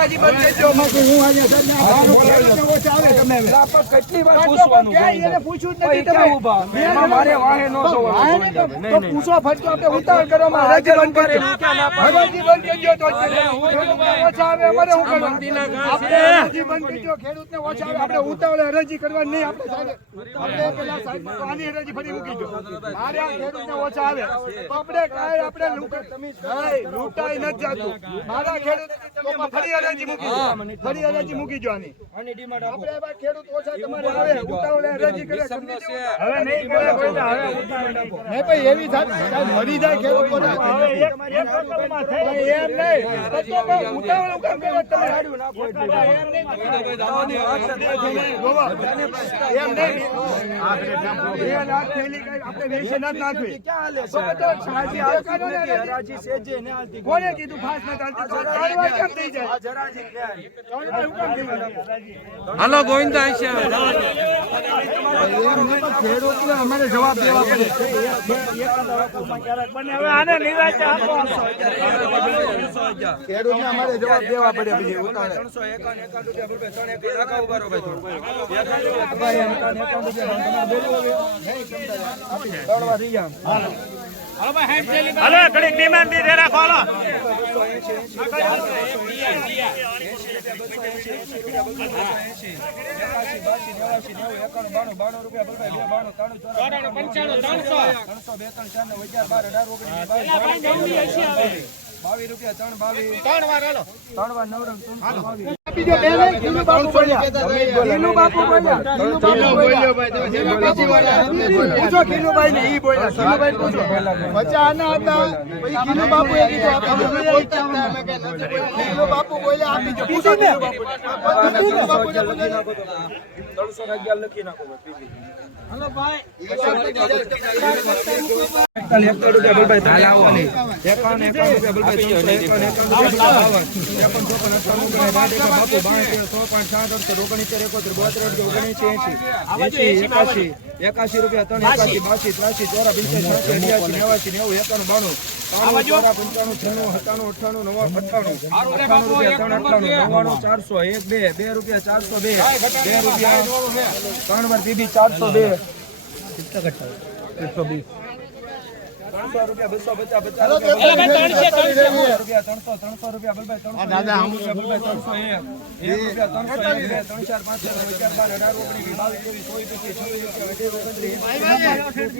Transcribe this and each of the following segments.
હરાજી બંધ ગયો. હું આજે આવે તમે હવે. કેટલી વાર પૂછવાનું એને પૂછ્યું જ નથી તમે. ઊભા? મારે વાહે ન તો પૂછો ફરતો આપણે ઉતાવળ કરવામાં હરાજી બંધ કરી હરાજી બંધ કરી તો ઓછા આવે અમારે હું કરવાનું? આપણે હરાજી બંધ કરી દો ખેડૂતને ઓછા આવે આપણે ઉતાવળે હરાજી કરવા નહીં આપણે સાહેબ. આપણે પેલા સાહેબ આની હરાજી ફરી મૂકી દો મારે આ ખેડૂતને ઓછા આવે. તો આપણે કાય આપણે લૂંટાઈ નથી જતું. મારા ખેડૂત તો ફરી હરાજી મૂકી દો. ફરી હરાજી મૂકી દો આની. આપણે ખેડૂત ઓછા તમારે આવે ઉતાવળે હરાજી કરે હવે નહીં કરે હવે ઉતાવળ નહીં. નહીં ભાઈ એવી થાય મરી જાય ખેડૂત બધા. ભાઈ એમ નહીં તો તો ઉતાવળ ઉકામ કરો તમે. એમ નહીં એમ નહીં. બે લાખ થેલી કાંઈ આપણે વેચી નથી નાખવી. તો બધો સાચી દેખાડો ને હરાજી. કોને કીધું. ફાસ્ટ હાલતી? વાર કેમ થઈ જાય? ત્રણ વાર? હાલો ગોવિંદા. ખેડૂતને અમારે જવાબ દેવા પડે ખેડૂતને અમારે જવાબ દેવા પડે પછી ઉતાવળે. હલો ઘડીક ડિમાન્ડ દીધે રાખો હાલો બીજો ત્રણ નહીં, ત્રણ વાર બોલ્યા. ધીનું બાપુ બોલ્યા. ધીનું બાપુ બોલ્યા. ધીનું બાપુ બોલ્યા. પૂછો ધીનુભાઈને, ઈ બોલ્યા. ધીનુભાઈ પૂછો. વચ્ચે આના હતા, પછી ધીનું બાપુ એ કીધું, આપણે બોલતા હતા, અમે કઈ નથી બોલ્યા. ધીનું બાપુ બોલ્યા, આપી દો. પૂછો ધીનું બાપુ. ધીનું બાપુને પૂછો. એકાશી રૂપિયા ત્રણ એકાશી બાસી ત્રાસી ચોરા પંચ્યાસી નેવ્યાસી નેવાસી નેવું એકાણું બાણું પંચાણું છન્નું સત્તાણું અઠાણું નવ અઠાણું રૂપિયા ચારસો એક બે બે રૂપિયા ચારસો બે બે રૂપિયા ત્રણ વાર દીધી ચારસો બે એકસો બીસ ત્રણસો રૂપિયા બસો પચાસ પચાસ રૂપિયા ત્રણસો ત્રણસો રૂપિયા બલભાઈ ત્રણસો બલભાઈ ત્રણસો એક રૂપિયા ત્રણસો એક ત્રણ ચાર પાંચ છ અગિયાર બાર અઢાર ઓગણીસ બાવીસ ત્રેવીસ ચોવીસ પચીસ છવ્વીસ અઠ્યાવીસ ઓગણત્રીસ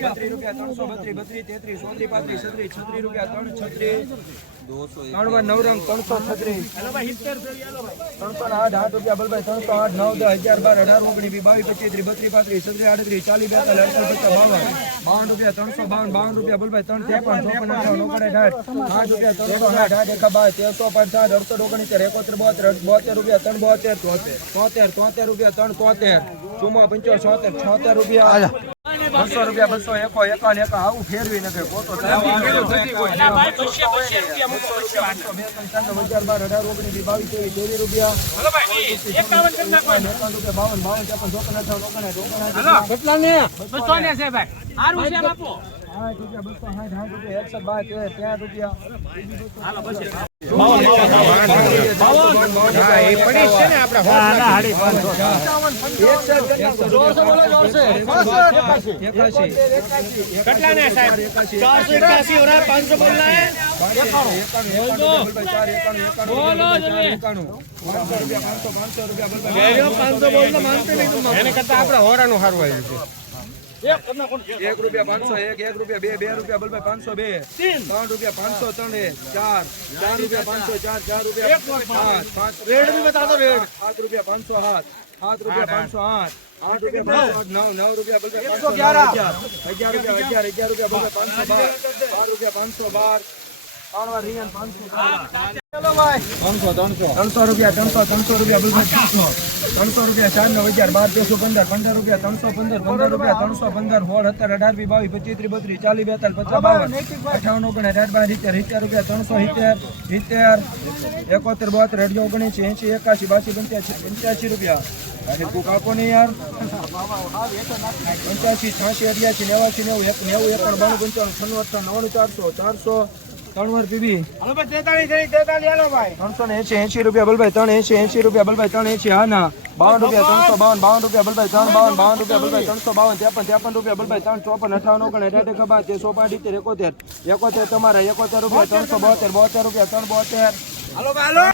બત્રીસ રૂપિયા ત્રણસો બત્રીસ બત્રીસ તેત્રીસ ચોત્રીસ પાંત્રીસ છત્રીસ છત્રીસ રૂપિયા ત્રણ છત્રીસ નવરંગ ત્રણસો છત્રીસ. ત્રણસો આઠ આઠ રૂપિયા બલભાઈ ત્રણસો આઠ નવ દસ અગિયાર બાર અઢાર ઓગણીસ વીસ, બાવીસ પચીસ ત્રીસ બત્રીસ પાંત્રીસ છત્રીસ આડત્રીસ ચાલીસ બેતાલીસ પચાસ બાવન. બાવન રૂપિયા ત્રણસો બાવન બાવન રૂપિયા બલભાઈ ત્રણ ત્રેપન ચોપન અઠાવન ઓગણ આઠ આઠ રૂપિયા ત્રણસો આઠ આઠ એકા બાર તેરસો પાંચ સાત અડસઠ ઓગણીસેર એકોતેર બોતેર બોતેર રૂપિયા ત્રણ બોતેર તોતેર તોતેર તોતેર રૂપિયા ત્રણ તોતેર ચુમ્મા પંચો છોતેર છોતેર રૂપિયા. બસો રૂપિયા બસો એકો એકાવન એકા આવું ફેરવી નાખે પોતો હજાર બાર અઢાર ઓગણીસ વીસ, બાવીસ ત્રેવીસ ચોવીસ રૂપિયા. બાવન બાવન ચોપન ચોપન અઠાવન ઓગણસાઠ કેટલા ને સારું છે બાપુ સાઠ રૂપિયા બસો સાઠ સાઠ રૂપિયા એકસો બાર તેર રૂપિયા. ને એને કરતા આપણે હોરાનું સારું આવ્યું છે. એક રૂપિયા પાંચસો એક એક રૂપિયા બે બે રૂપિયા બલભાઈ પાંચસો બે ત્રણ રૂપિયા પાંચસો ત્રણ ચાર ચાર રૂપિયા પાંચસો ચાર ચાર રૂપિયા પાંચ સાત રૂપિયા પાંચસો સાત સાત રૂપિયા પાંચસો આઠ આઠ રૂપિયા નવ નવ રૂપિયા બલભાઈ પાંચસો અગિયાર. અગિયાર રૂપિયા અગિયાર અગિયાર રૂપિયા બલભાઈ પાંચસો બાર રૂપિયા પાંચસો બાર ત્રણસો અગિયાર, બાર તેરસો પંદર પંદર રૂપિયા, ત્રણસો પંદર રૂપિયા, ત્રણસો પંદર, સોળ, સત્તર, અઢાર બાવીસ, પચીસ, ત્રીસ, બત્રીસ, ચાલીસ, બેતાલીસ, પચાસ, બાવન, અઠાવન ઓગણ અઢાર, બાર રૂપિયા, ત્રણસો સિત્તેર સિત્તેર, એકોતેર, બોતેર અઢી ઓગણીસ એસી એકાશી, બાસી, પંચ્યાસી પંચ્યાસી રૂપિયા. યાર. પંચ્યાસી, છ્યાસી, અઠ્યાસી, નેવાસી, નેવું નેવું એકડ બાણું, પંચાણું, છન્નું અઠાણું નવ્વાણું, ચારસો ચારસો ત્રણ વાર પીવી. હાલો ભાઈ તેતાલીસ થઈ તેતાલીસ હાલો ભાઈ. ત્રણસો ને એસી એસી રૂપિયા બલભાઈ ત્રણ એસી એસી રૂપિયા બલભાઈ ત્રણ એસી હા ના. બાવન રૂપિયા ત્રણસો બાવન બાવન રૂપિયા બલભાઈ ત્રણ બાવન બાવન રૂપિયા બલભાઈ ત્રણસો બાવન ત્રેપન ત્રેપન રૂપિયા બલભાઈ ત્રણ ચોપન અઠાવન ઓગણ અઢાર ખબા તે સો એકોતેર. એકોતેર તમારા એકોતેર રૂપિયા ત્રણસો બોતેર બોતેર રૂપિયા ત્રણ બોતેર. હાલો ભાઈ હાલો.